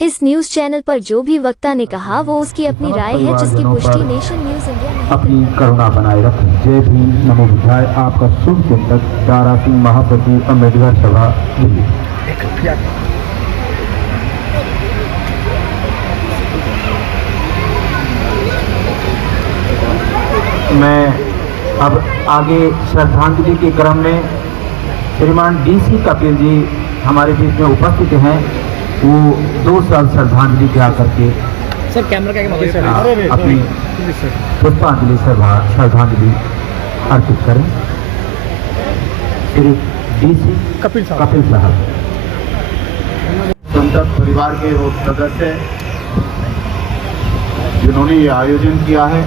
इस news channel पर जो भी वक्ता ने कहा वो उसकी अपनी राय है, जिसकी पुष्टि नेशन न्यूज इंडिया नहीं अपनी करुणा बनाए रखें। जय भीम, नमो बुद्धाय। आपका शुभ चिंतक दारा सिंह, महासचिव, अम्बेडकर सभा, दिल्ली। मैं अब आगे श्रद्धांजलि के क्रम में श्रीमान DC कपिल जी हमारे बीच में उपस्थित हैं। वो 2 साल श्रद्धांजलि क्या करके सर कैमरा क्या अपनी पुष्पांजलि श्रद्धांजलि अर्पित करें। श्री DC कपिल साहब संतक परिवार के वो सदस्य जिन्होंने ये आयोजन किया है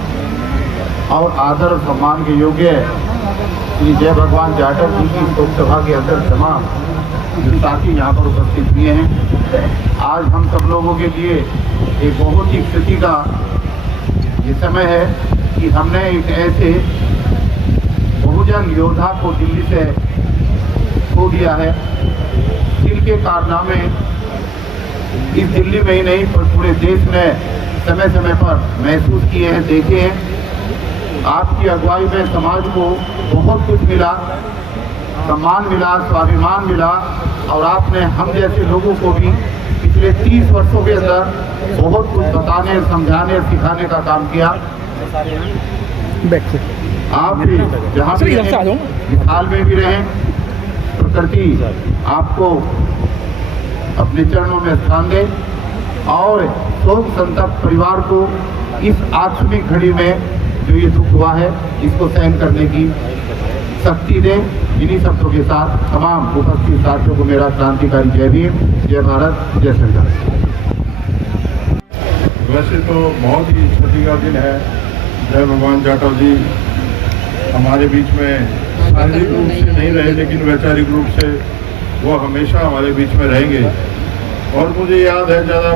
और आदर और सम्मान के योग्य श्री जय भगवान जाटव जी की शोक सभा के अंदर तमाम जो साथी यहाँ पर उपस्थित हुए हैं। आज हम सब लोगों के लिए एक बहुत ही खुशी का ये समय है कि हमने एक ऐसे बहुजन योद्धा को दिल्ली से खो दिया है, जिनके कारनामे इस दिल्ली में ही नहीं पर पूरे देश में समय समय पर महसूस किए हैं, देखे हैं। आपकी अगुवाई में समाज को बहुत कुछ मिला, सम्मान मिला, स्वाभिमान मिला और आपने हम जैसे लोगों को भी पिछले 30 वर्षों के अंदर बहुत कुछ बताने, समझाने और सिखाने का काम किया। आप भी जहाँ भी इस हाल में भी रहें, प्रकृति आपको अपने चरणों में स्थान दे और शोक संतप्त परिवार को इस आकस्मिक घड़ी में जो ये दुख हुआ है इसको सहन करने की शक्ति दे। इन्हीं शब्दों के साथ तमाम उपस्थित साथियों को मेरा क्रांतिकारी जय भीम, जय भारत, जय संविधान। वैसे तो बहुत ही खुशी का दिन है। जय भगवान जाटव जी हमारे बीच में शारीरिक रूप से नहीं रहे, लेकिन वैचारिक रूप से वो हमेशा हमारे बीच में रहेंगे। और मुझे याद है, ज़्यादा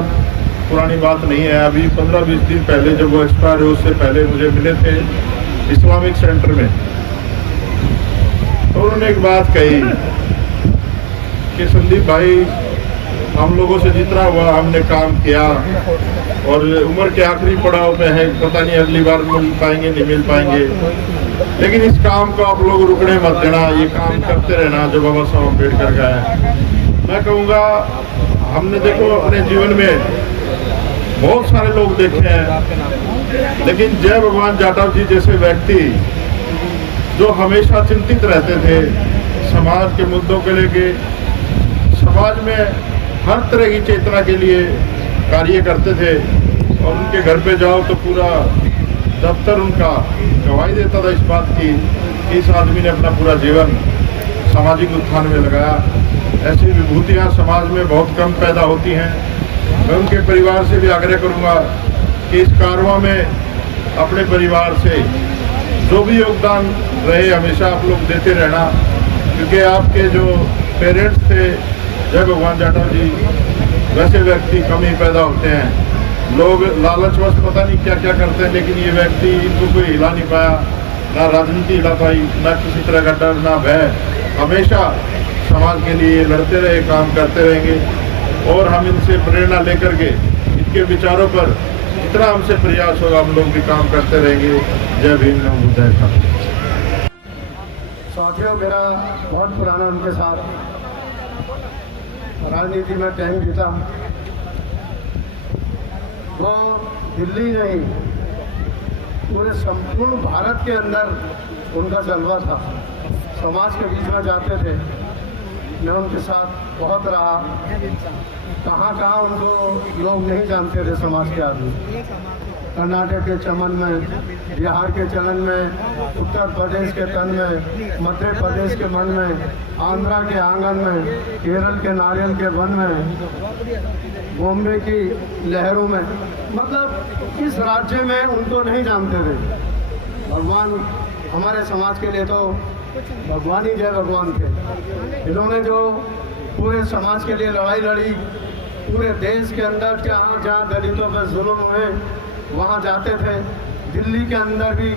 पुरानी बात नहीं है, अभी 15-20 दिन पहले जब वो एक्सपायर हुए उससे पहले मुझे मिले थे इस्लामिक सेंटर में, तो उन्होंने एक बात कही कि संदीप भाई, हम लोगों से जितना हुआ हमने काम किया और उम्र के आखिरी पड़ाव में है, पता नहीं अगली बार मिल पाएंगे नहीं मिल पाएंगे, लेकिन इस काम को आप लोग रुकने मत देना, ये काम करते रहना जो बाबा साहब अम्बेडकर का है। मैं कहूँगा हमने देखो अपने जीवन में बहुत सारे लोग देखे हैं, लेकिन जय भगवान जाटव जी जैसे व्यक्ति जो हमेशा चिंतित रहते थे समाज के मुद्दों को लेके, समाज में हर तरह की चेतना के लिए कार्य करते थे और उनके घर पे जाओ तो पूरा दफ्तर उनका गवाही देता था इस बात की कि इस आदमी ने अपना पूरा जीवन सामाजिक उत्थान में लगाया। ऐसी विभूतियाँ समाज में बहुत कम पैदा होती हैं। मैं उनके परिवार से भी आग्रह करूँगा कि इस कारवां में अपने परिवार से जो भी योगदान रहे हमेशा आप लोग देते रहना, क्योंकि आपके जो पेरेंट्स थे जय भगवान जाटव जी वैसे व्यक्ति कम ही पैदा होते हैं। लोग लालचवश पता नहीं क्या क्या करते हैं, लेकिन ये व्यक्ति इनको कोई हिला नहीं पाया, ना राजनीति हिला पाई, ना किसी तरह का डर, ना भय, हमेशा समाज के लिए लड़ते रहे, काम करते रहेंगे। और हम इनसे प्रेरणा लेकर के इनके विचारों पर जितना हमसे प्रयास होगा हम लोग भी काम करते रहेंगे। जय भीम, नमो बुद्धाय। साथियों, मेरा बहुत पुराना उनके साथ राजनीति में टाइम बीता। वो दिल्ली नहीं, पूरे संपूर्ण भारत के अंदर उनका जलवा था। समाज के बीच में जाते थे, मैं उनके साथ बहुत रहा। कहाँ कहाँ उनको लोग नहीं जानते थे समाज के आदमी। कर्नाटक के चमन में, बिहार के चलन में, उत्तर प्रदेश के तन में, मध्य प्रदेश के मन में, आंध्रा के आंगन में, केरल के नारियल के वन में, बॉम्बे की लहरों में, मतलब इस राज्य में उनको नहीं जानते थे। भगवान हमारे समाज के लिए तो भगवान ही जय भगवान थे। इन्होंने जो पूरे समाज के लिए लड़ाई लड़ी, पूरे देश के अंदर जहाँ जहाँ दलितों पर जुल्म हुए वहाँ जाते थे। दिल्ली के अंदर भी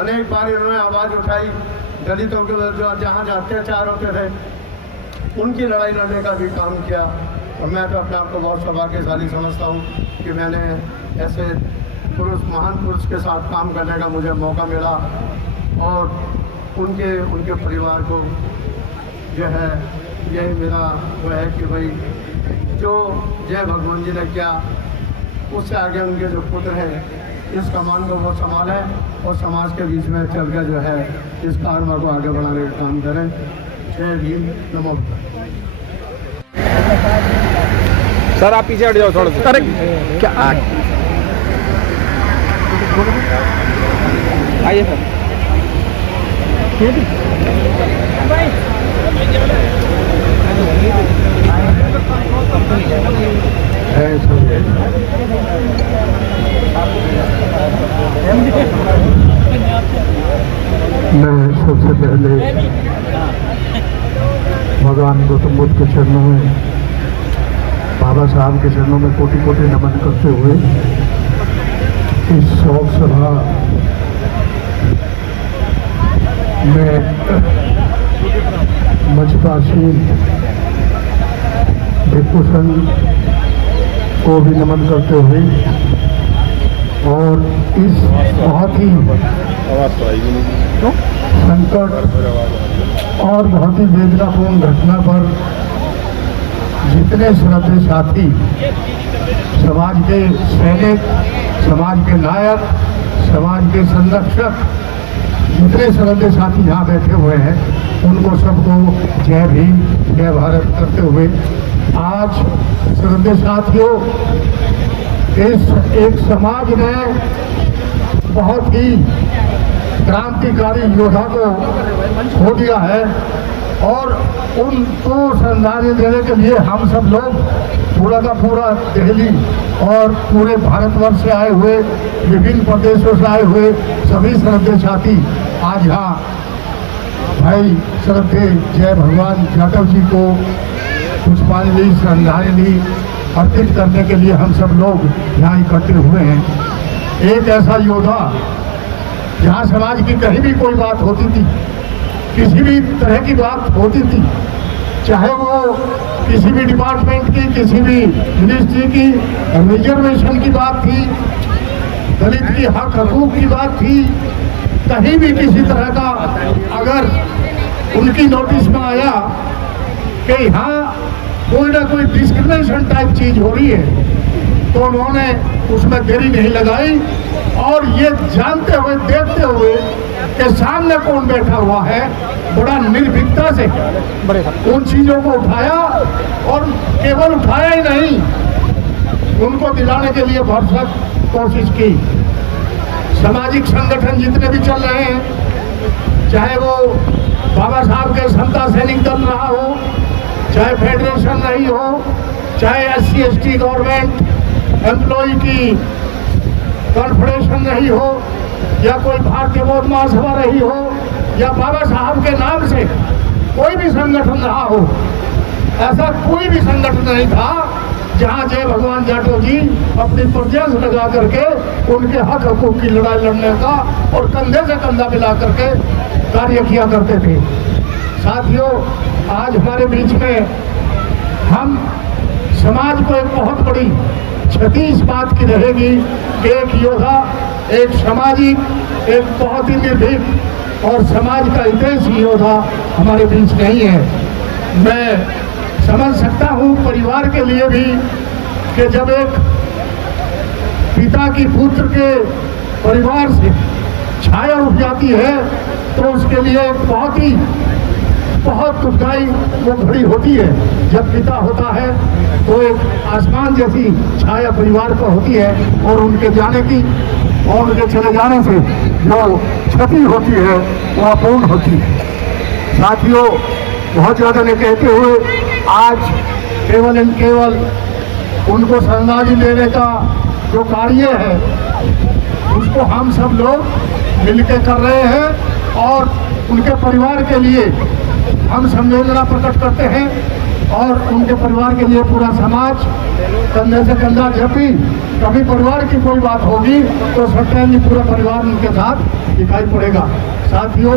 अनेक बार इन्होंने आवाज़ उठाई, दलितों के जहाँ अत्याचार होते थे उनकी लड़ाई लड़ने का भी काम किया। और मैं तो अपने आप को बहुत सौभाग्यशाली समझता हूँ कि मैंने ऐसे महान पुरुष के साथ काम करने का मुझे मौका मिला और उनके परिवार को जो है यही मेरा वो है कि भाई जो जय भगवान जी ने किया उससे आगे उनके जो पुत्र हैं इस कमान को वो संभालें और समाज के बीच में चलकर जो है इस कारवा को आगे बढ़ाने का काम करें। जय भीम, नमो बुद्धाय। सर आप पीछे हट जाओ थोड़ा सा। अरे क्या आइए सर। मैं सबसे पहले भगवान गौतम बुद्ध के चरणों में, बाबा साहब के चरणों में कोटि कोटि नमन करते हुए इस शोक सभा में मजपाशील भिक्षु संघ को भी नमन करते हुए और इस बहुत ही संकट और बहुत ही वेदनापूर्ण घटना पर जितने श्रद्धेय साथी, समाज के सैनिक, समाज के नायक, समाज के संरक्षक, जितने श्रद्धेय साथी यहाँ बैठे हुए हैं उनको सबको जय भीम, जय भारत करते हुए आज श्रद्धेय साथियों, इस एक समाज ने बहुत ही क्रांतिकारी योद्धा को खो दिया है और उनको श्रद्धांजलि देने के लिए हम सब लोग पूरा का पूरा दिल्ली और पूरे भारतवर्ष से आए हुए, विभिन्न प्रदेशों से आए हुए सभी श्रद्धेय साथी आज यहाँ भाई श्रद्धेय जय भगवान जाटव जी को पुष्पांजलि, श्रद्धांजलि अर्पित करने के लिए हम सब लोग यहाँ इकट्ठे हुए हैं। एक ऐसा योद्धा जहाँ समाज की कहीं भी कोई बात होती थी, किसी भी तरह की बात होती थी, चाहे वो किसी भी डिपार्टमेंट की, किसी भी मिनिस्ट्री की रिजर्वेशन की बात थी, दलित की हक हकूक की बात थी, कहीं भी किसी तरह का अगर उनकी नोटिस में आया कि यहाँ कोई ना कोई डिस्क्रिमिनेशन टाइप चीज हो रही है तो उन्होंने उसमें देरी नहीं लगाई और ये जानते हुए, देखते हुए कि सामने कौन बैठा हुआ है, बड़ा निर्भीकता से उन चीजों को उठाया और केवल उठाया ही नहीं, उनको दिलाने के लिए भरसक कोशिश की। सामाजिक संगठन जितने भी चल रहे हैं, चाहे वो बाबा साहब के समता सैनिक दल रहा हो, चाहे फेडरेशन नहीं हो, चाहे SC/ST गवर्नमेंट एम्प्लॉय की कॉन्फेडरेशन नहीं हो, या कोई भारतीय बौद्ध महासभा रही हो, या बाबा साहब के नाम से कोई भी संगठन रहा हो, ऐसा कोई भी संगठन नहीं था जहां जय भगवान जाटव जी अपनी प्रजेंस लगा करके उनके हक हकूक की लड़ाई लड़ने का और कंधे से कंधा मिला करके कार्य किया करते थे। साथियों, आज हमारे बीच में हम समाज को एक बहुत बड़ी क्षति इस बात की रहेगी कि एक योद्धा, एक सामाजिक, एक बहुत ही निर्भीक और समाज का हितैषी योद्धा हमारे बीच नहीं है। मैं समझ सकता हूँ परिवार के लिए भी कि जब एक पिता की पुत्र के परिवार से छाया उठ जाती है तो उसके लिए बहुत दुखदायी वो घड़ी होती है। जब पिता होता है तो एक आसमान जैसी छाया परिवार पर होती है और उनके जाने की और उनके चले जाने से जो क्षति होती है वो अपूर्ण होती है। साथियों, बहुत ज़्यादा नहीं कहते हुए आज केवल एंड केवल उनको श्रद्धांजलि देने का जो कार्य है उसको हम सब लोग मिलकर कर रहे हैं और उनके परिवार के लिए हम संवेदना प्रकट करते हैं और उनके परिवार के लिए पूरा समाज कंधे से कंधा, जब भी कभी परिवार की कोई बात होगी तो सत्याग्रही पूरा परिवार उनके साथ दिखाई पड़ेगा। साथियों,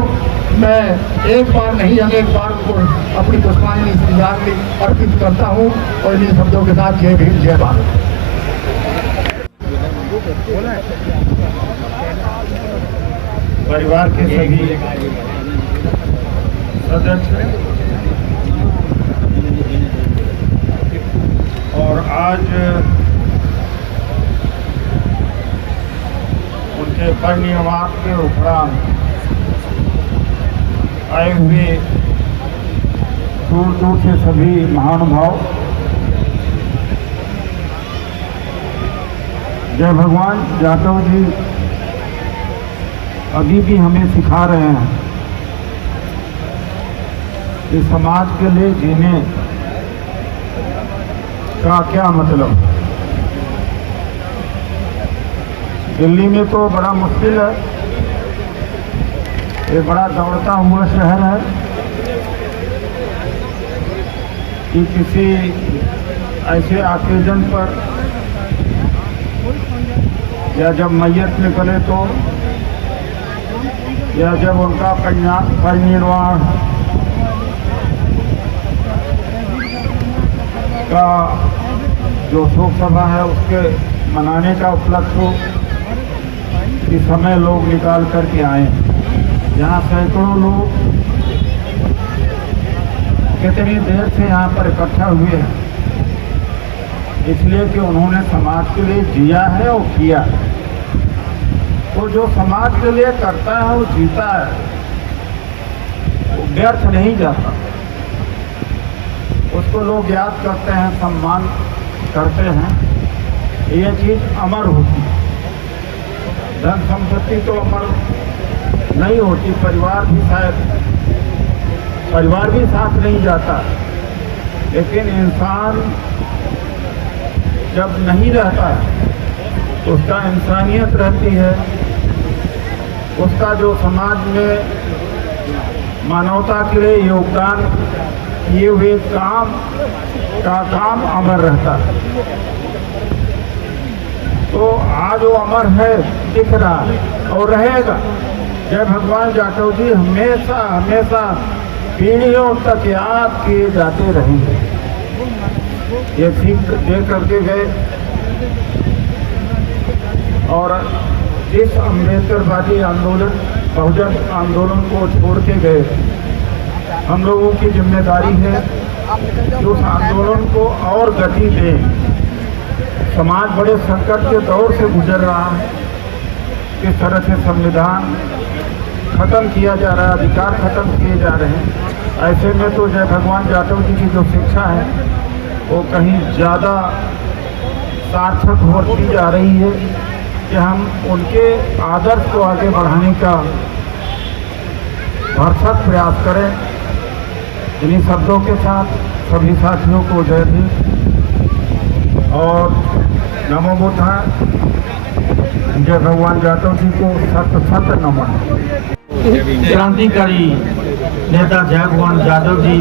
मैं एक बार नहीं अनेक बार उनको अपनी पुष्पांजलि श्रद्धांजलि अर्पित करता हूँ और इन शब्दों के साथ जय भीम जय भारत। परिवार के सभी सदस्य और आज उनके परिनिर्वाण के उपरांत आए हुए दूर दूर से सभी महानुभाव जय भगवान जाटव जी अभी भी हमें सिखा रहे हैं कि समाज के लिए जीने का क्या मतलब। दिल्ली में तो बड़ा मुश्किल है, ये बड़ा दौड़ता हुआ शहर है कि किसी ऐसे ओकेजन पर या जब मैयत निकले तो या जब उनका परिनिर्वाण का जो शोक सभा है उसके मनाने का उपलक्ष्य हो, इस समय लोग निकाल करके आए। यहाँ सैकड़ों लोग कितनी देर से यहाँ पर इकट्ठा हुए हैं, इसलिए कि उन्होंने समाज के लिए जिया है और किया है। तो जो समाज के लिए करता है वो जीता है, वो व्यर्थ नहीं जाता। उसको लोग याद करते हैं, सम्मान करते हैं, ये चीज़ अमर होती है। धन संपत्ति तो अमर नहीं होती, परिवार भी साथ नहीं जाता, लेकिन इंसान जब नहीं रहता तो उसका इंसानियत रहती है, उसका जो समाज में मानवता के लिए योगदान किए हुए काम अमर रहता है। तो आज वो अमर है, दिख रहा है और रहेगा। जय भगवान जाटव जी हमेशा हमेशा पीढ़ियों तक याद किए जाते रहेंगे। ये सीख दे करके गए और इस अम्बेडकरवादी आंदोलन, बहुजन आंदोलन को छोड़ के गए। हम लोगों की जिम्मेदारी है कि उस आंदोलन को और गति दें। समाज बड़े संकट के दौर से गुजर रहा है, किस तरह से संविधान खत्म किया जा रहा है, अधिकार खत्म किए जा रहे हैं। ऐसे में तो जय भगवान जाटव जी की जो शिक्षा है वो कहीं ज़्यादा सार्थक होती जा रही है कि हम उनके आदर्श को आगे बढ़ाने का भरसक प्रयास करें। इन्हीं शब्दों के साथ सभी साथियों को जय भीम और नमो बुद्धाय। जय भगवान जाटव जी को सत नमन। क्रांतिकारी नेता जय भगवान जाटव जी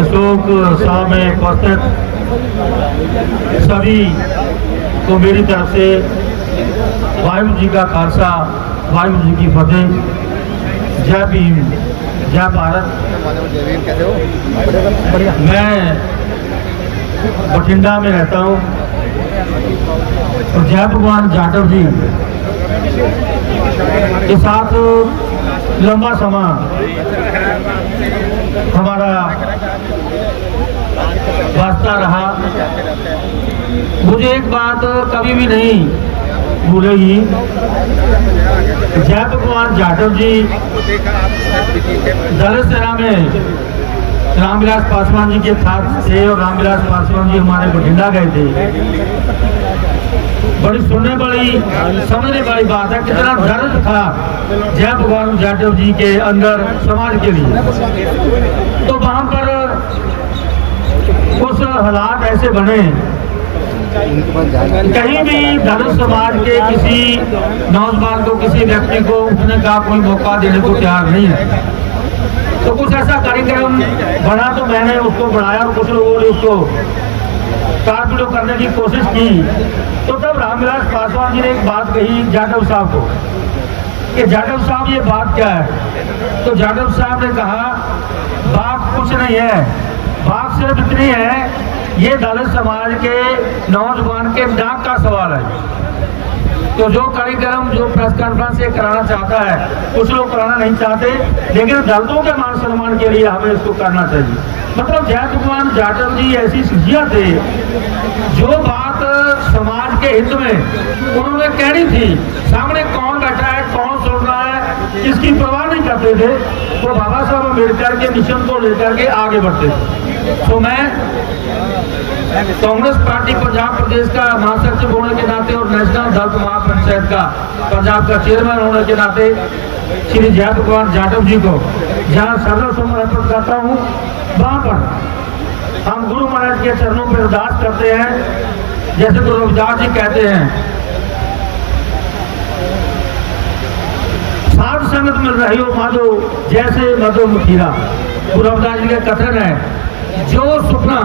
इस शोक सभा में उपस्थित सभी को मेरी तरफ से वाहिगुरू जी का खालसा, वाहिगुरू जी की फतेह। जय भीम जय भारत। मैं बठिंडा में रहता हूँ और जय भगवान जाटव जी के साथ लंबा समय हमारा वास्ता रहा। मुझे एक बात कभी भी नहीं भूलेगी, जय भगवान जाटव जी दलित सेना में रामविलास पासवान जी के साथ थे और रामविलास पासवान जी हमारे बठिंडा गए थे। बड़ी सुनने वाली समझने वाली बात है कितना दर्द था जय भगवान जाटव जी के अंदर समाज के लिए। तो वहाँ पर कुछ हालात ऐसे बने, कहीं भी दलित समाज के किसी नौजवान को, किसी व्यक्ति को उठने का कोई मौका देने को तैयार नहीं है। तो कुछ ऐसा कार्यक्रम बना तो मैंने उसको बढ़ाया और कुछ लोगों ने उसको कार्य करने की कोशिश की। तो तब रामविलास पासवान जी ने एक बात कही जाटव साहब को कि जाटव साहब ये बात क्या है। तो जाटव साहब ने कहा बात कुछ नहीं है, बात सिर्फ इतनी है, ये दलित समाज के नौजवान के नाक का सवाल है। तो जो कार्यक्रम जो प्रेस कॉन्फ्रेंस ये कराना चाहता है, कुछ लोग कराना नहीं चाहते, लेकिन दलितों के मान सम्मान के लिए हमें इसको करना चाहिए। मतलब जय भगवान जाटव जी ऐसी शख्सियत थे, जो बात समाज के हित में उन्होंने कहनी थी, सामने कौन बैठा है, कौन सुन रहा है, इसकी परवाह नहीं करते थे। वो बाबा साहब अम्बेडकर के मिशन को लेकर के आगे बढ़ते थे। तो मैं कांग्रेस पार्टी पंजाब प्रदेश का महासचिव होने के नाते और नेशनल दलित महापरिषद का पंजाब का चेयरमैन होने के नाते श्री जय भगवान जाटव जी को जहाँ श्रद्धा सुमन अर्पित करता हूँ, वहाँ पर हम गुरु महाराज के चरणों पर अरदास करते हैं। जैसे गुरु रविदास जी कहते हैं, साध संगत मिल रही हो माधो जैसे मधु मखीरा। गुरु रविदास जी का कथन है, जो सपना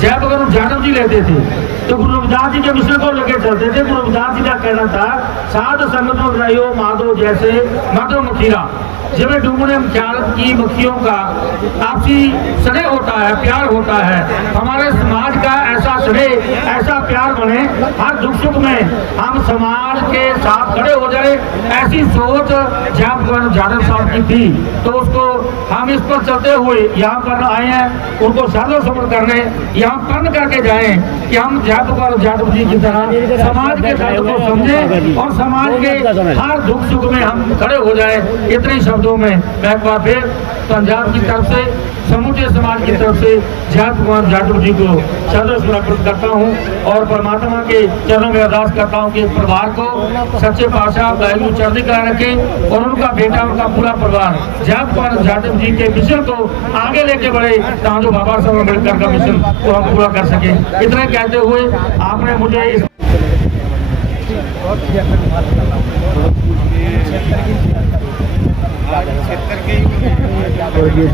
जय भगवान जाटव जी लेते थे, तो गुरु रविदास जी के मिशन को लेकर चलते थे। गुरु रविदास जी का कहना था, साध संगत में रहियो माधो जैसे मधु मखीरा। जब डूबने ख्याल की मक्खियों का आपसी स्नेह होता है, प्यार होता है, हमारे समाज का ऐसा स्नेह, ऐसा प्यार बने, हर दुख सुख में हम समाज के साथ खड़े हो जाए, ऐसी सोच जय भगवान जाटव साहब की थी। तो उसको हम इस पर चलते हुए यहाँ पर आए हैं, उनको श्रद्धा सुमन करने, यहाँ प्रण करके जाएं कि हम जय भगवान जाटव जी की तरह समाज के दर्द को समझें और समाज के हर दुख सुख में हम खड़े हो जाएं। इतने शब्दों में मैं एक बार फिर पंजाब की तरफ से, समूचे समाज की तरफ से जय भगवान जाटव जी को श्रद्धा समर्पित करता हूँ और परमात्मा के चरणों में अरदास करता हूँ कि इस परिवार को सच्चे पातशाह वाहिगुरू चढ़ती कला रखे और उनका बेटा, उनका पूरा परिवार जय भगवान जाटव जी के मिशन को आगे लेके बढ़े, ताकि जो बाबा साहब अम्बेडकर का मिशन को हम पूरा कर सके। इतना कहते हुए आपने मुझे इस और ये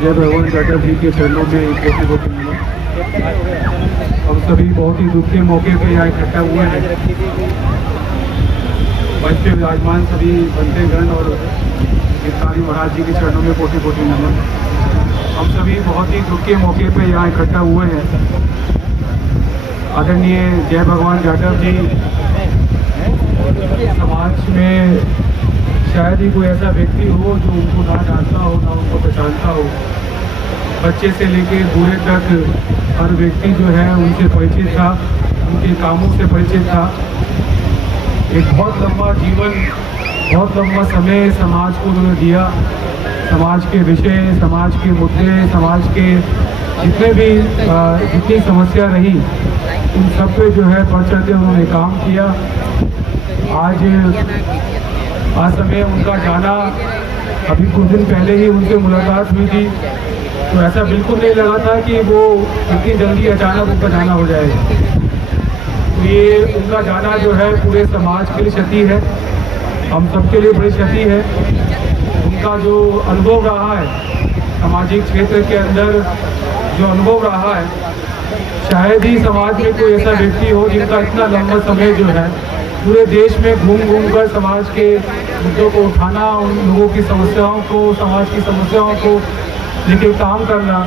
जय भगवान जाटव जी के चरणों में कोटि कोटि नमन। हम सभी बहुत ही दुख के मौके पे यहाँ इकट्ठा हुए हैं। मंच पे विराजमान सभी बंदेगण और गिरधारी महाराज जी के चरणों में कोटि कोटि नमन। हम सभी बहुत ही दुख के मौके पे यहाँ इकट्ठा हुए हैं। आदरणीय जय भगवान जाटव जी समाज में शायद ही कोई ऐसा व्यक्ति हो जो उनको ना जानता हो, ना उनको पहचानता हो। बच्चे से लेकर बूढ़े तक हर व्यक्ति जो है उनसे परिचित था, उनके कामों से परिचित था। एक बहुत लंबा जीवन, बहुत लंबा समय समाज को उन्होंने दिया। समाज के विषय, समाज के मुद्दे, समाज के जितने भी जितनी समस्या रही, उन सब पे जो है बढ़ चढ़ के उन्होंने काम किया। आज समय उनका जाना, अभी कुछ दिन पहले ही उनसे मुलाकात हुई थी, तो ऐसा बिल्कुल नहीं लगा था कि वो इतनी जल्दी अचानक उनका जाना हो जाएगा। तो ये उनका जाना जो है पूरे समाज के लिए क्षति है, हम सबके लिए बड़ी क्षति है। उनका जो अनुभव रहा है सामाजिक क्षेत्र के अंदर, जो अनुभव रहा है, शायद ही समाज में कोई ऐसा व्यक्ति हो जिनका इतना लंबा समय जो है पूरे देश में घूम घूम कर समाज के मुद्दों को उठाना, उन लोगों की समस्याओं को, समाज की समस्याओं को लेकर काम करना,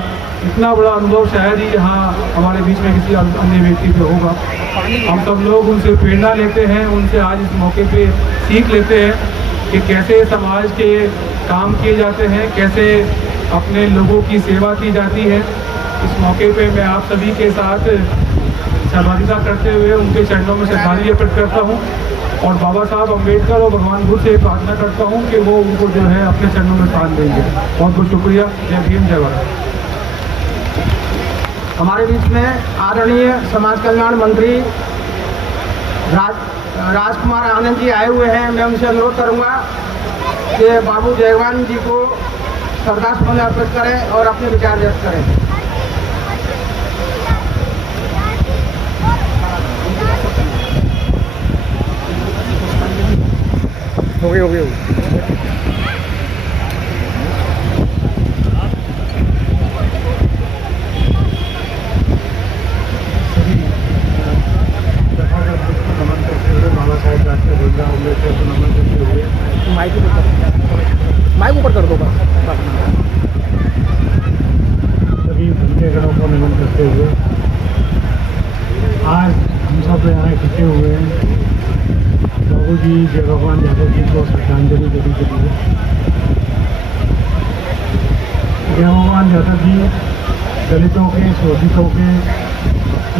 इतना बड़ा अनुभव शायद ही यहाँ हमारे बीच में किसी अन्य व्यक्ति पे होगा। हम सब लोग उनसे प्रेरणा लेते हैं, उनसे आज इस मौके पे सीख लेते हैं कि कैसे समाज के काम किए जाते हैं, कैसे अपने लोगों की सेवा की जाती है। इस मौके पे मैं आप सभी के साथ सहभागिता करते हुए उनके चरणों में श्रद्धांजलि अर्पित करता हूँ और बाबा साहब अम्बेडकर और भगवान बुद्ध से प्रार्थना करता हूँ कि वो उनको जो है अपने चरणों में स्थान देंगे। बहुत बहुत शुक्रिया। जय भीम, जय भारत। हमारे बीच में आदरणीय समाज कल्याण मंत्री राजकुमार आनंद जी आए हुए हैं। मैं उनसे अनुरोध करूँगा कि बाबू जयवान जी को श्रद्धासुमन अर्पित करें और अपने विचार व्यक्त करें। हो गई बाबा साहेब डॉक्टर माइक ऊपर कर दो बस। सभी बंदेगणों को नमन करते हुए आज हम सब यहाँ इकट्ठे हुए हैं बाबू जी जय भगवान यादव जी को श्रद्धांजलि देने के लिए। जय भगवान यादव जी दलितों के, शोषितों के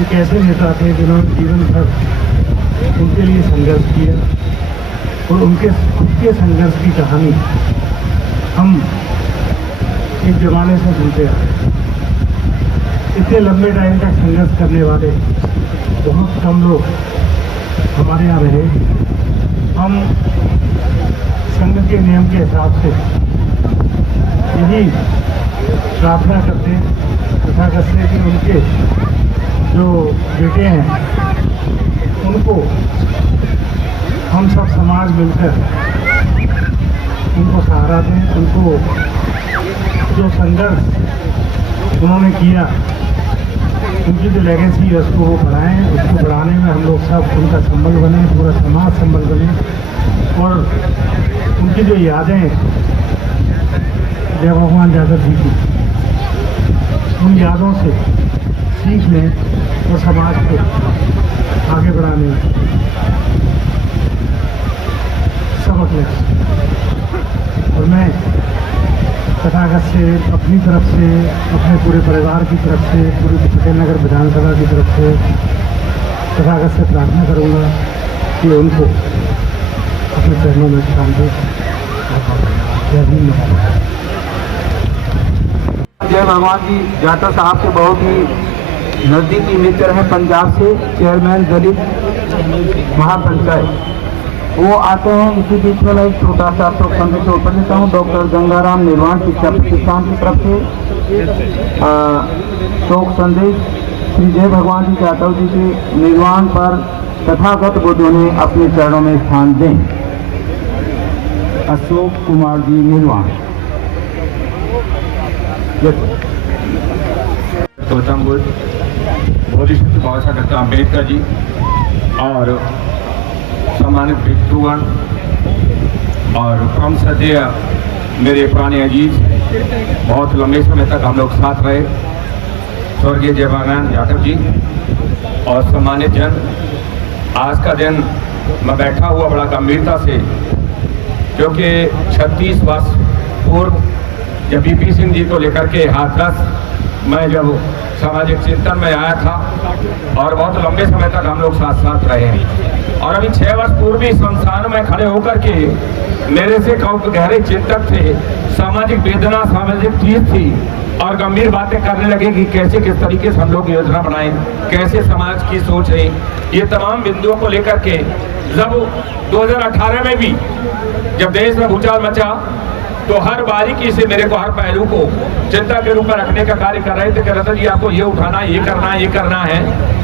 एक ऐसे नेता थे जिन्होंने जीवन भर उनके लिए संघर्ष किया और उनके संघर्ष की कहानी हम एक ज़माने से सुनते आए। इतने लंबे टाइम तक संघर्ष करने वाले बहुत कम लोग हमारे यहाँ रहे। हम संघ के नियम के हिसाब से यही प्रार्थना करते तथागत से कि उनके जो बेटे हैं उनको हम सब समाज मिलकर उनको सहारा दें। उनको जो संघर्ष उन्होंने किया, उनकी जो लेगेसी है उसको वो बढ़ाएं। उसको बढ़ाने में हम लोग सब उनका संबल बने, पूरा समाज संबल बने और उनकी जो यादें जय भगवान यादव जी की, उन यादों से सीख लें और समाज को आगे बढ़ाने में सबक लें। और मैं तथागत से अपनी तरफ से, अपने पूरे परिवार की तरफ से, पूरी फतेहनगर विधानसभा की तरफ से तथागत से प्रार्थना करूंगा कि उनको अपने चरणों में स्थान दें। जय भगवान जी जाटव साहब के बहुत ही नज़दीकी मित्र हैं, पंजाब से चेयरमैन दलित महापंचायत। वो आते हैं। इसी बीच में मैं एक छोटा सा शोक संदेश ऊपर देता हूँ। डॉक्टर गंगाराम निर्वाण शिक्षा प्रतिष्ठान की तरफ से शोक संदेश श्री जय भगवान जी जाटव जी के निर्वाण पर तथागत बुद्धों ने अपने चरणों में स्थान दें। अशोक कुमार जी निर्वाण। गौतम बुद्ध, बोधिसत्व बाबा साहब डॉक्टर अम्बेडकर जी और सम्मानित भिक्षुगण और परम श्रद्धेय मेरे पुराने अजीज, बहुत लंबे समय तक हम लोग साथ रहे, स्वर्गीय जय भगवान यादव जी और सम्मानित जन। आज का दिन मैं बैठा हुआ बड़ा गंभीरता से, क्योंकि 36 वर्ष पूर्व जब बीपी सिंह जी को लेकर के हाथरस मैं जब सामाजिक चिंतन में आया था और बहुत लंबे समय तक हम लोग साथ साथ रहे हैं। और अभी 6 वर्ष पूर्व भी संस्थान में खड़े होकर के मेरे से गहरे चिंतक थे, सामाजिक वेदना, सामाजिक चीज थी और गंभीर बातें करने लगे कि कैसे किस तरीके से हम लोग योजना बनाएं, कैसे समाज की सोच है। ये तमाम बिंदुओं को लेकर के जब 2018 में भी जब देश में भूचाल मचा तो हर बारीकी से मेरे को हर पहलू को चिंता के रूप में रखने का कार्य कर रहे थे कि रतन जी आपको ये उठाना, ये करना है।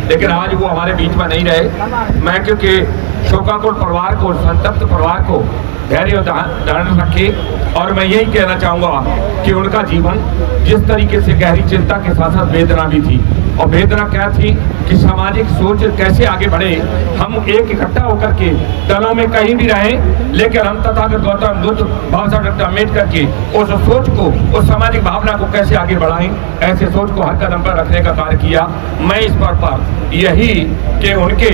लेकिन आज वो हमारे बीच में नहीं रहे। मैं क्योंकि शोकाकुल परिवार को, संतप्त परिवार को धैर्य धारण रखे और मैं यही कहना चाहूँगा कि उनका जीवन जिस तरीके से गहरी चिंता के साथ साथ वेदना भी थी। और वेदना क्या थी कि सामाजिक सोच कैसे आगे बढ़े, हम एक इकट्ठा होकर के दलों में कहीं भी रहें, लेकिन हम तथागत गौतम बुद्ध बाबा साहब डॉक्टर अम्बेडकर की उस सोच को, उस सामाजिक भावना को कैसे आगे बढ़ाएं, ऐसे सोच को हर कदम पर रखने का कार्य किया। मैं इस पर यही कि उनके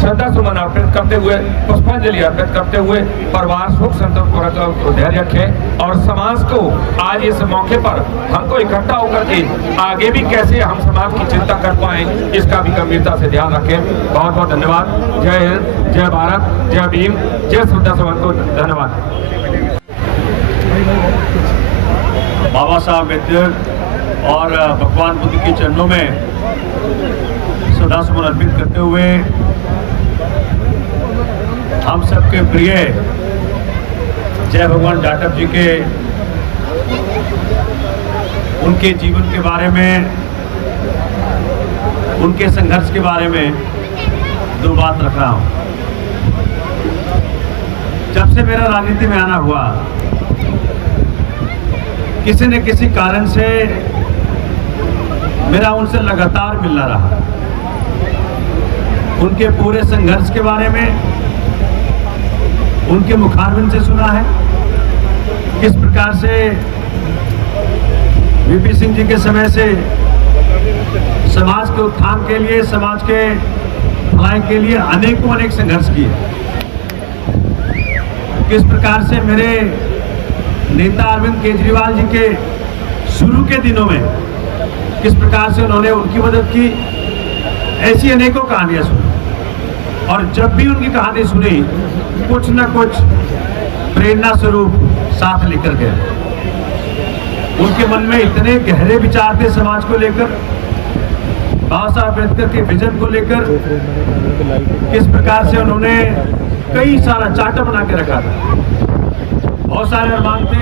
श्रद्धा सुमन अर्पित करते हुए, पुष्पांजलि अर्पित करते हुए परिवार सुख संतोष को धैर्य रखे और समाज को आज इस मौके पर हमको इकट्ठा होकर के आगे भी कैसे हम समाज की चिंता कर पाए, इसका भी गंभीरता से ध्यान रखें। बहुत बहुत धन्यवाद। जय हिंद, जय भारत, जय भीम, जय श्रद्धा सुमन को धन्यवाद। बाबा साहब अम्बेडकर और भगवान बुद्ध के चरणों में श्रद्धा सुमन अर्पित करते हुए हम सबके प्रिय जय भगवान जाटव जी के उनके जीवन के बारे में, उनके संघर्ष के बारे में दो बात रख रहा हूं। जब से मेरा राजनीति में आना हुआ, किसी न किसी कारण से मेरा उनसे लगातार मिलना रहा। उनके पूरे संघर्ष के बारे में, उनके मुखारबिंद से सुना है किस प्रकार से वीपी सिंह जी के समय से समाज के उत्थान के लिए, समाज के भलाई के लिए अनेक संघर्ष किए। किस प्रकार से मेरे नेता अरविंद केजरीवाल जी के शुरू के दिनों में किस प्रकार से उन्होंने उनकी मदद की, ऐसी अनेकों कहानियां सुनी। और जब भी उनकी कहानी सुनी कुछ न कुछ प्रेरणा स्वरूप साथ लेकर गए। उनके मन में इतने गहरे विचार थे समाज को लेकर, बाबा साहब अम्बेडकर के विजन को लेकर। किस प्रकार से उन्होंने कई सारा चार्टर बना के रखा था, बहुत सारे अरमान थे।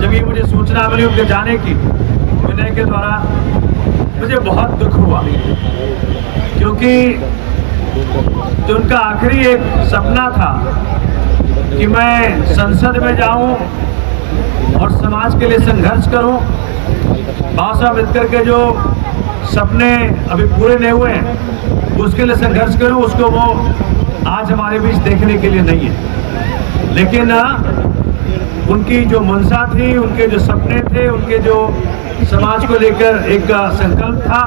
जब ये मुझे सूचना मिली उनके जाने की विनय के द्वारा, मुझे बहुत दुख हुआ, क्योंकि जो उनका आखिरी एक सपना था कि मैं संसद में जाऊं और समाज के लिए संघर्ष करूं, बाबा साहब अम्बेडकर के जो सपने अभी पूरे नहीं हुए हैं उसके लिए संघर्ष करूं, उसको वो आज हमारे बीच देखने के लिए नहीं है। लेकिन उनकी जो मंशा थी, उनके जो सपने थे, उनके जो समाज को लेकर एक संकल्प था,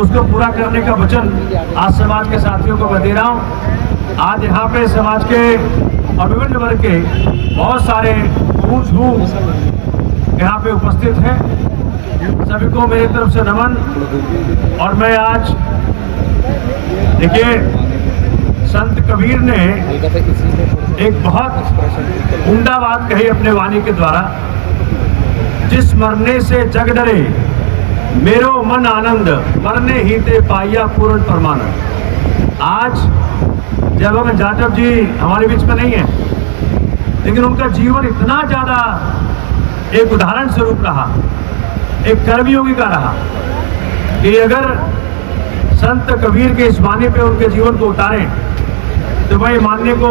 उसको पूरा करने का वचन आज समाज के साथियों को मैं दे रहा हूँ। आज यहाँ पे समाज के और विभिन्न वर्ग के बहुत सारे यहाँ पे उपस्थित हैं। सभी को मेरी तरफ से नमन। और मैं आज देखिए, संत कबीर ने एक बहुत उम्दा बात कही अपने वाणी के द्वारा, जिस मरने से जग डरे मेरो मन आनंद, मरने ही ते पाइया पूर्ण परमानंद। आज जयभगवान जाटव जी हमारे बीच में नहीं है, लेकिन उनका जीवन इतना ज्यादा एक उदाहरण स्वरूप रहा, एक कर्मयोगी का रहा, कि अगर संत कबीर के इस वाणी पे उनके जीवन को उतारें तो मैं मानने को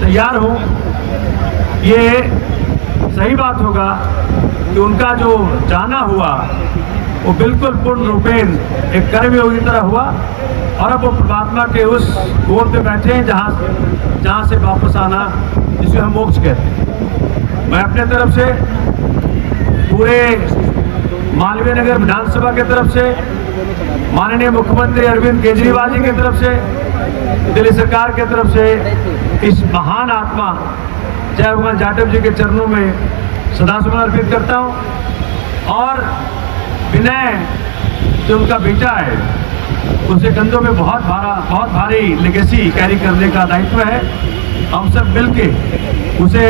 तैयार हूँ। ये सही बात होगा कि उनका जो जाना हुआ वो बिल्कुल पूर्ण रूपेण एक कर्मयोगी तरह हुआ, और अब वो परमात्मा के उस गोद पे बैठे हैं जहाँ से वापस आना, जिसे हम मोक्ष कहते हैं। मैं अपने तरफ से पूरे मालवीय नगर विधानसभा की तरफ से, माननीय मुख्यमंत्री अरविंद केजरीवाल जी की तरफ से, दिल्ली सरकार की तरफ से इस महान आत्मा जयभगवान जाटव जी के चरणों में सदासुमन अर्पित करता हूँ। और विनय जो उनका बेटा है, उसके कंधों में बहुत भारी लेगेसी कैरी करने का दायित्व है। हम सब मिलके उसे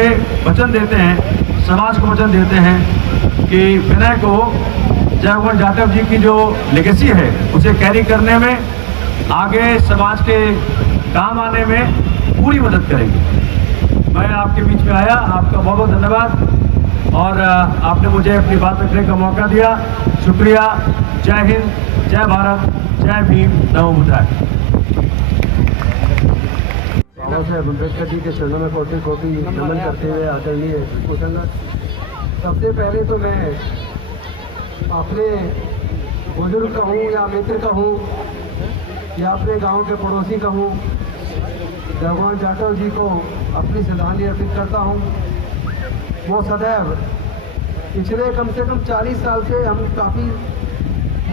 वचन देते हैं, समाज को वचन देते हैं कि विनय को जयभगवान जाटव जी की जो लेगेसी है उसे कैरी करने में, आगे समाज के काम आने में पूरी मदद करेंगे। मैं आपके बीच में आया, आपका बहुत बहुत धन्यवाद, और आपने मुझे अपनी बात रखने का मौका दिया। शुक्रिया। जय हिंद, जय भारत, जय भीम, नमो बुद्धाय। बाबा साहेब अम्बेडकर जी के चरणों में कोटि कोटि नमन करते हुए आदरणीय कुशंगा, सबसे पहले तो मैं अपने बुजुर्ग कहूँ या मित्र कहूँ या अपने गांव के पड़ोसी कहूँ, जयभगवान जाटव जी को अपनी श्रद्धांजलि अर्पित करता हूँ। वो सदैव पिछले कम से कम 40 साल से हम काफ़ी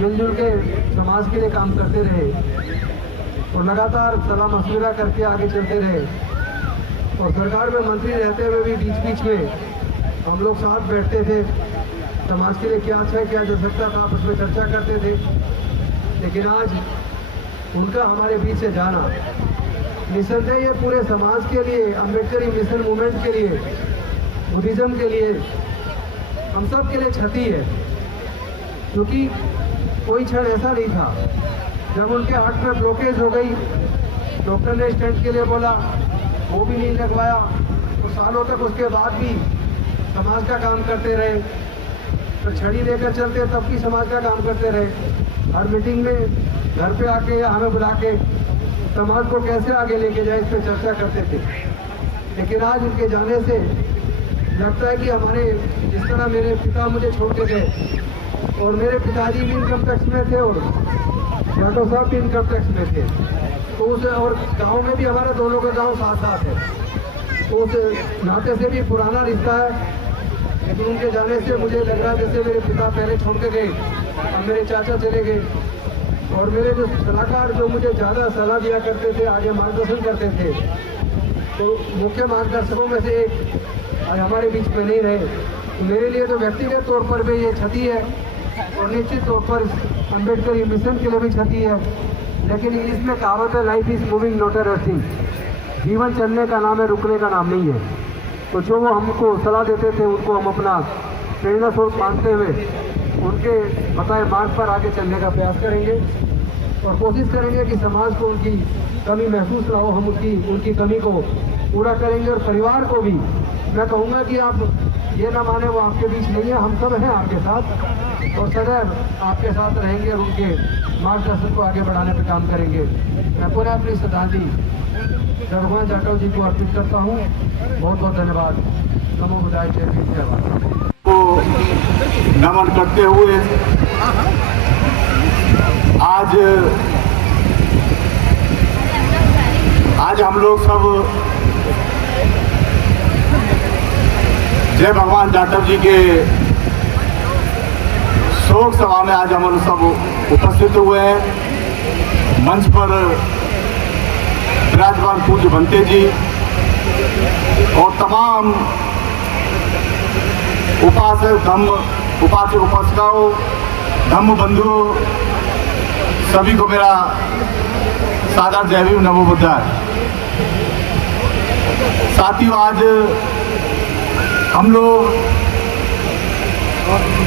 मिलजुल के समाज के लिए काम करते रहे और लगातार सलाह मशविरा करके आगे चलते रहे। और सरकार में मंत्री रहते हुए भी बीच बीच में हम लोग साथ बैठते थे, समाज के लिए क्या अच्छा क्या जा सकता था उसमें चर्चा करते थे। लेकिन आज उनका हमारे बीच से जाना निसंदेह ये पूरे समाज के लिए, अम्बेडकरी मिशन मूवमेंट के लिए, बुद्धिज्म के लिए, हम सब के लिए क्षति है। क्योंकि कोई क्षण ऐसा नहीं था जब उनके हार्ट में ब्लॉकेज हो गई, डॉक्टर ने स्टेंट के लिए बोला, वो भी नहीं लगवाया, तो सालों तक उसके बाद भी समाज का काम करते रहे। तो छड़ी लेकर चलते तब भी समाज का काम करते रहे। हर मीटिंग में घर पे आके या हमें बुला के समाज को कैसे आगे लेके जाए इस पर चर्चा करते थे। लेकिन आज उनके जाने से लगता है कि हमारे जिस तरह मेरे पिता मुझे छोड़ के गए, और मेरे पिताजी भी इनकम टैक्स में थे और जाटव साहब भी इनकम टैक्स में थे, तो उस और गांव में भी हमारे दोनों का गांव साथ साथ है, तो उस नाते से भी पुराना रिश्ता है। लेकिन उनके जाने से मुझे लग रहा है जैसे मेरे पिता पहले छोड़ के गए, अब मेरे चाचा चले गए, और मेरे जो सलाहकार जो मुझे ज़्यादा सलाह दिया करते थे, आगे मार्गदर्शन करते थे, तो मुख्य मार्गदर्शकों में से एक आज हमारे बीच में नहीं रहे। तो मेरे लिए तो व्यक्तिगत तौर पर भी ये क्षति है, और निश्चित तौर पर अम्बेडकर मिशन के लिए भी क्षति है। लेकिन इसमें कहावत है, life is moving not a resting, जीवन चलने का नाम है, रुकने का नाम नहीं है। तो जो वो हमको सलाह देते थे उनको हम अपना प्रेरणा स्रोत मानते हुए उनके बताए मार्ग पर आगे चलने का प्रयास करेंगे, और कोशिश करेंगे कि समाज को उनकी कमी महसूस ना हो, हम उनकी कमी को पूरा करेंगे। और परिवार को भी मैं कहूँगा कि आप ये ना माने वो आपके बीच नहीं है, हम सब हैं आपके साथ, और सदैव आपके साथ रहेंगे और उनके मार्गदर्शन को आगे बढ़ाने पर काम करेंगे। मैं पुनः अपनी श्रद्धांजलि भगवान जाटव जी को अर्पित करता हूँ। बहुत बहुत धन्यवाद। नमो बुद्धाय, जय भीम, जय भारत। को नमन करते हुए आज हम लोग सब जय भगवान जाटव जी के शोक सभा में आज हम सब उपस्थित हुए हैं। मंच पर विराजमान पूज्य बनते जी और तमाम उपासक उपासिकाओं, धम्म बंधुओं, सभी को मेरा सादर जय भीम, नमो बुद्धाय। साथियों, आज हम लोग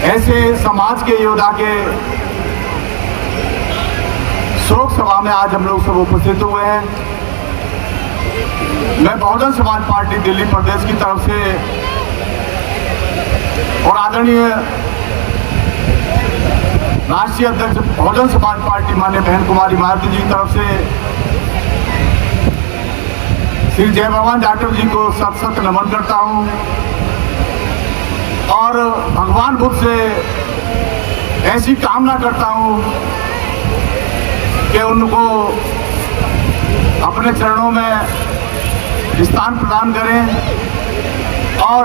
ऐसे समाज के योद्धा के शोक सभा में आज हम लोग सब उपस्थित हुए हैं। मैं बहुजन समाज पार्टी दिल्ली प्रदेश की तरफ से और आदरणीय राष्ट्रीय अध्यक्ष बहुजन समाज पार्टी माननीय बहन कुमारी मायावती जी की तरफ से श्री जय भगवान जाटव जी को सत सत नमन करता हूं, और भगवान बुद्ध से ऐसी कामना करता हूं कि उनको अपने चरणों में स्थान प्रदान करें और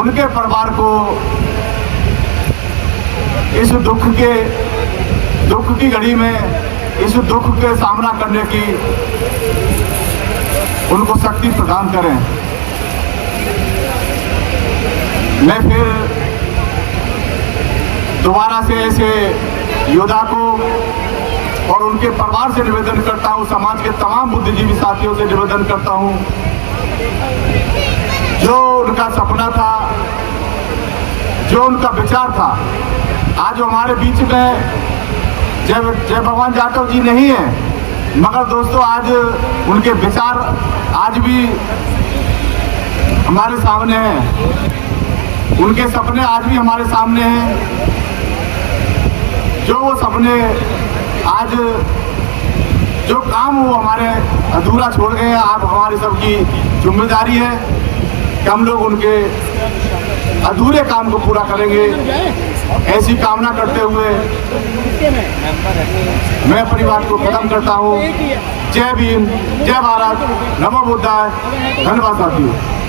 उनके परिवार को इस दुख की घड़ी में इस दुख के सामना करने की उनको शक्ति प्रदान करें। मैं फिर दोबारा से ऐसे योद्धा को और उनके परिवार से निवेदन करता हूं, समाज के तमाम बुद्धिजीवी साथियों से निवेदन करता हूं, जो उनका सपना था, जो उनका विचार था, आज हमारे बीच में जय भगवान जाटव जी नहीं है, मगर दोस्तों आज उनके विचार आज भी हमारे सामने हैं, उनके सपने आज भी हमारे सामने हैं। जो वो सपने आज जो काम वो हमारे अधूरा छोड़ गए हैं, आप हमारी सबकी जिम्मेदारी है कि हम लोग उनके अधूरे काम को पूरा करेंगे। ऐसी कामना करते हुए मैं अपनी बात को खत्म करता हूँ। जय भीम, जय भारत, नमो बुद्धाय। धन्यवाद साथियों।